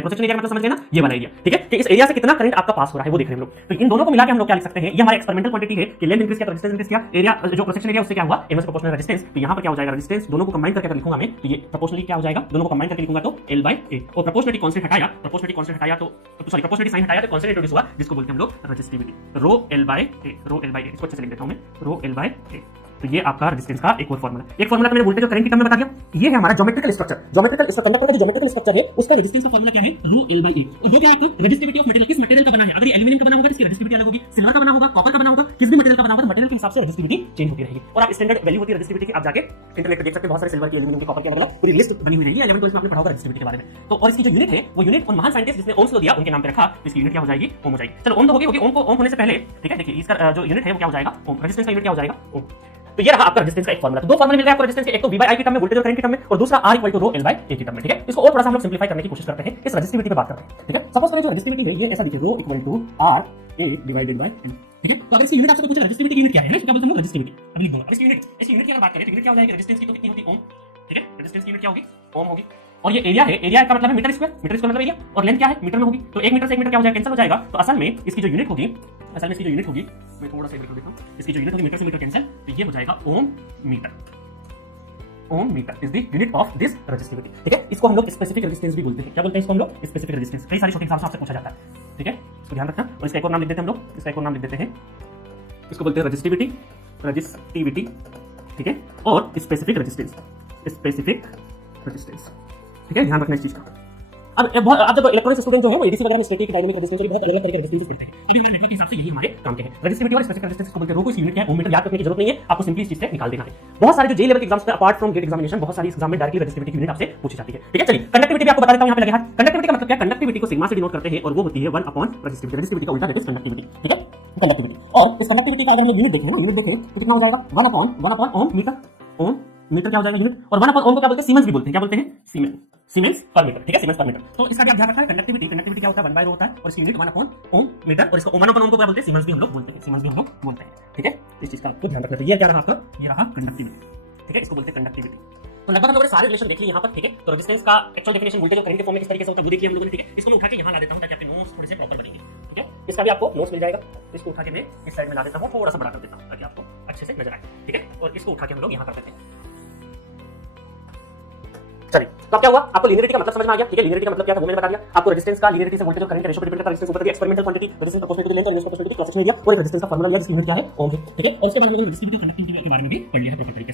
Cross section area का मतलब समझ गए ना, ये वाला एरिया, ठीक है, कि इस एरिया से कितना करंट आपका पास हो रहा है वो देख रहे हैं हम लोग। तो इन दोनों को मिला के हम लोग क्या लिख सकते हैं, ये हमारा एक्सपेरिमेंटल क्वांटिटी है कि लेंथ इंक्रीज किया तो रेजिस्टेंस इंक्रीज किया, एरिया जो क्रॉस सेक्शन एरिया उससे क्या हुआ, इनवर्स प्रोपोर्शनल रेजिस्टेंस। तो यहां पर क्या हो जाएगा, रेजिस्टेंस दोनों को कंबाइन करके अगर लिखूंगा मैं तो ये प्रोपोर्शनली क्या हो जाएगा, दोनों को कंबाइन करके लिखूंगा तो L/A, और प्रोपोर्शनलिटी कांस्टेंट हटाया, प्रोपोर्शनलिटी साइन हटाया तो कांस्टेंट इंट्रोड्यूस हुआ जिसको बोलते हैं हम लोग रेजिस्टिविटी, ρ/A। इसको अच्छे से लिख देता हूं मैं, ρ/A। तो ये आपका रेजिस्टेंस का एक और फॉर्मूला, एक फॉर्मूला तो मैंने वोल्टेज और करंट की टर्म में बता दिया। ये है हमारा ज्योमेट्रिकल स्ट्रक्चर, कंडक्टर का जो ज्योमेट्रिकल स्ट्रक्चर है उसका रेजिस्टेंस का फॉर्मूला क्या है, ρL/A। और वो क्या है आपका रेजिस्टिविटी ऑफ मटेरियल, किस मटेरियल का बना है, अगर ये एल्यूमिनियम का बना होगा तो इसकी रेजिस्टिविटी अलग होगी, सिल्वर का बना होगा, कॉपर का बना होगा, किस भी मटेरियल का बना होगा तो मटेरियल के हिसाब से रेजिस्टिविटी चेंज होती रहेगी। और आप स्टैंडर्ड वैल्यू होती है रेजिस्टिविटी की, आप जाके इंटरनेट पे देख सकते हैं, बहुत सारे सिल्वर की, एल्यूमिनियम की, कॉपर की अलग पूरी लिस्ट बनी हुई रहेगी। 11 12 में आपने पढ़ा होगा रेजिस्टिविटी के बारे में। तो और इसकी जो यूनिट है वो यूनिट उन महान साइंटिस्ट जिसने ओम्स को दिया उनके नाम पे रखा, इसकी यूनिट क्या हो जाएगी, ओम हो जाएगी। चलो ओम तो होगी, ओम होने से पहले ठीक है, देखिए इसका जो यूनिट है वो क्या हो जाएगा, ओम। रेजिस्टेंस का यूनिट क्या हो जाएगा, ओम। तो ये रहा आपका रेजिस्टेंस का एक फॉर्मूला। तो दो फॉर्मूला मिल गया आपको रेजिस्टेंस के, एक तो V/I की टर्म में वोल्टेज और करंट की टर्म में, और दूसरा R = ρL/A की टर्म में, ठीक है। इसको और थोड़ा सा हम लोग सिंपलीफाई करने की कोशिश करते हैं, इस रेजिस्टिविटी पे बात करते हैं, ठीक है। सपोज करें जो रेजिस्टिविटी है ये ऐसा दिखे, ρ = RA/N, ठीक है। तो अगर इसकी यूनिट आपसे पूछे रेजिस्टिविटी की यूनिट क्या है ना, क्या बोलते हैं हम रेजिस्टिविटी, अभी लिख दूंगा। अब इसकी यूनिट की अगर बात करें तो यूनिट क्या हो जाएगी, रेजिस्टेंस की तो कितनी होगी, ओम, ठीक है। रेजिस्टेंस की यूनिट क्या होगी, ओम होगी। और ये एरिया है, एरिया का मतलब है मीटर स्क्वायर मतलब एरिया, और लेंथ क्या है, मीटर में होगी। तो 1 मीटर से 1 मीटर क्या हो जाएगा, कैंसिल हो जाएगा। तो असल में इसकी जो यूनिट होगी, मैं थोड़ा सा लिख देता हूं, इसकी जो यूनिट होगी मीटर से मीटर कैंसिल, तो ये हो जाएगा ohm meter. Ohm meter is the unit of this resistivity, ठीक है। इसको हम लोग स्पेसिफिक रेजिस्टेंस भी बोलते हैं। क्या बोलते हैं इसको हम लोग, स्पेसिफिक रेजिस्टेंस। कई सारी छोटे एग्जाम से आपसे पूछा जाता है, ठीक है, इसको ध्यान रखना। और इसका एक और नाम लिख देते हैं हम लोग, इसका एक और नाम लिख देते हैं, इसको बोलते हैं रेजिस्टिविटी, ठीक है, और स्पेसिफिक रेजिस्टेंस, ठीक है, ध्यान रखना इस चीज का। अब आप जब इलेक्ट्रॉनिक्स स्टूडेंट जो है वो एडीसी वगैरह में स्टैटिक, डायनामिक रेजिस्टेंस बहुत अलग तरह के रेजिस्टेंस पढ़ते हैं, लेकिन हमारे नेटवर्क के हिसाब से यही हमारे काम के हैं। रेजिस्टिविटी और स्पेसिफिक रेजिस्टेंस को बोलते हैं, रो को इसकी यूनिट क्या है, ओम मीटर। याद रखने की जरूरत नहीं है, आपको सिंपली इस चीज से निकाल देना है। बहुत सारे जो जे लेवल के एग्जाम्स में अपार्ट फ्रॉम गेट एग्जामिनेशन, बहुत सारी एग्जाम में डायरेक्टली रेजिस्टिविटी की यूनिट आपसे पूछी जाती है, ठीक है। चलिए कंडक्टिविटी भी आपको बता देता हूं, यहां पे लगे हाथ। कंडक्टिविटी का मतलब क्या है, कंडक्टिविटी को सिग्मा से डिनोट करते हैं और वो होती है 1/रेजिस्टिविटी। रेजिस्टिविटी का उल्टा दैट इज कंडक्टिविटी, ठीक है, कंडक्टिविटी। और इस कंडक्टिविटी का अगर हम यूनिट देखें ना, यूनिट देखें तो कितना हो जाएगा, 1/1 ओम मीटर। ओम मीटर क्या हो जाएगा यूनिट, और 1/ओम को क्या बोलते हैं, सीमेंस भी बोलते हैं। क्या बोलते हैं, सीमेंस पर मीटर, ठीक है, सीमेंस पर मीटर। तो इसका भी आप ध्यान रखना है। कंडक्टिविटी क्या होता है, 1/ρ होता है, और इसकी यूनिट 1/ओम मीटर, और इसको 1/ओम को क्या बोलते हैं, सीमेंस भी हम लोग बोलते हैं, ठीक है। इस चीज का आपको ध्यान रखना है। ये क्या रहा आपका, ये रहा कंडक्टिविटी, ठीक है, इसको बोलते हैं कंडक्टिविटी। तो लगभग हम लोगों ने सारे रिलेशन देख लिए यहाँ पर, ठीक है। तो रेजिस्टेंस का एक्चुअल डेफिनेशन वोल्टेज और करंट के फॉर्म में किस तरीके से होता है वो देखिए हम लोगों ने, ठीक है। इसको मैं उठा के यहाँ ला देता हूँ ताकि आपके नोट्स थोड़े से प्रॉपर बनेंगे, ठीक है। इसका भी आपको नोट्स मिल जाएगा, इसको उठा के मैं इस साइड में ला देता हूँ, थोड़ा सा बड़ा कर देता हूँ ताकि आपको अच्छे से नजर आए, ठीक है। और इसको उठा के हम लोग यहाँ कर देते हैं। चलिए, तो अब क्या हुआ, आपको लीनियरिटी का मतलब समझ में आ गया, ठीक है। लीनियरिटी का मतलब क्या था वो मैंने बता दिया आपको। रेजिस्टेंस का लीनियरिटी से वोल्टेज और करंट का रेशियो पर डिपेंड करता है। रेजिस्टेंस ऊपर दिया, experimental quantity, resistance proportional to length और inverse proportional to cross section area, और एक रेजिस्टेंस का फार्मूला लिया जिसकी यूनिट क्या है, ओम है, ठीक है। और उसके बाद हम लोग रेजिस्टिविटी और कंडक्टिविटी के बारे में भी पढ़ लिया है प्रॉपर तरीके से।